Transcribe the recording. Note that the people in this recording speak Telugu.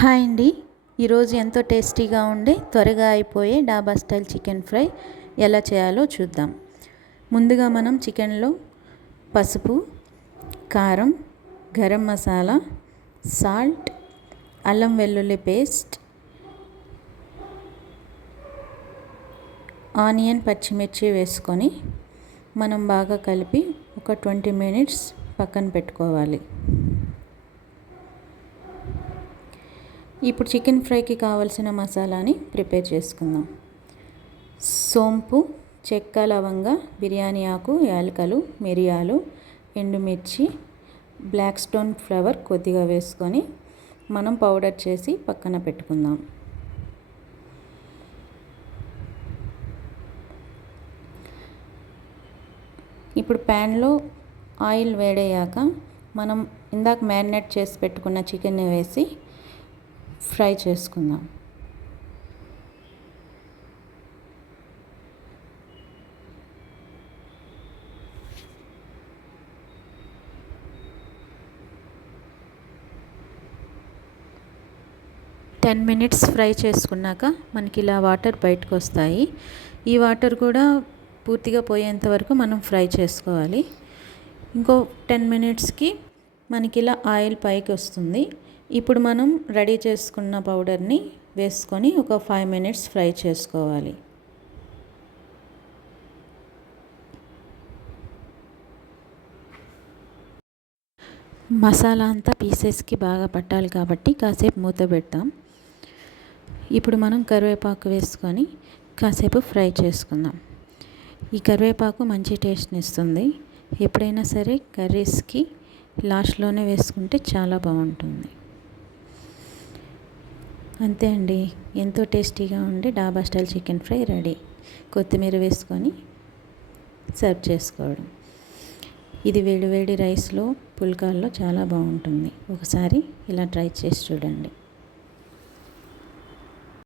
హాయ్ అండి. ఈరోజు ఎంతో టేస్టీగా ఉండే త్వరగా అయిపోయే డాబా స్టైల్ చికెన్ ఫ్రై ఎలా చేయాలో చూద్దాం. ముందుగా మనం చికెన్లో పసుపు, కారం, గరం మసాలా, సాల్ట్, అల్లం వెల్లుల్లి పేస్ట్, ఆనియన్, పచ్చిమిర్చి వేసుకొని మనం బాగా కలిపి ఒక 20 మినిట్స్ పక్కన పెట్టుకోవాలి. ఇప్పుడు చికెన్ ఫ్రైకి కావలసిన మసాలాని ప్రిపేర్ చేసుకుందాం. సోంపు, చెక్క, లవంగ, బిర్యానీ ఆకు, యాలకులు, మిరియాలు, ఎండుమిర్చి, బ్లాక్ స్టోన్ ఫ్లవర్ కొద్దిగా వేసుకొని మనం పౌడర్ చేసి పక్కన పెట్టుకుందాం. ఇప్పుడు ప్యాన్లో ఆయిల్ వేడయ్యాక మనం ఇందాక మ్యారినేట్ చేసి పెట్టుకున్న చికెన్ని వేసి ఫ్రై చేసుకుందాం. టెన్ మినిట్స్ ఫ్రై చేసుకున్నాక మనకి ఇలా వాటర్ బయటకు వస్తాయి. ఈ వాటర్ కూడా పూర్తిగా పోయేంత వరకు మనం ఫ్రై చేసుకోవాలి. ఇంకో 10 మినిట్స్కి మనకి ఇలా ఆయిల్ పైకి వస్తుంది. ఇప్పుడు మనం రెడీ చేసుకున్న పౌడర్ని వేసుకొని ఒక 5 మినిట్స్ ఫ్రై చేసుకోవాలి. మసాలా అంతా పీసెస్కి బాగా పట్టాలి కాబట్టి కాసేపు మూత పెడతాం. ఇప్పుడు మనం కరివేపాకు వేసుకొని కాసేపు ఫ్రై చేసుకుందాం. ఈ కరివేపాకు మంచి టేస్ట్ని ఇస్తుంది. ఎప్పుడైనా సరే కర్రీస్కి లాస్ట్లోనే వేసుకుంటే చాలా బాగుంటుంది. అంతే అండి, ఎంతో టేస్టీగా ఉండే డాబా స్టైల్ చికెన్ ఫ్రై రెడీ. కొత్తిమీర వేసుకొని సర్వ్ చేసుకోవడం. ఇది వేడి వేడి రైస్లో, పుల్కాల్లో చాలా బాగుంటుంది. ఒకసారి ఇలా ట్రై చేసి చూడండి.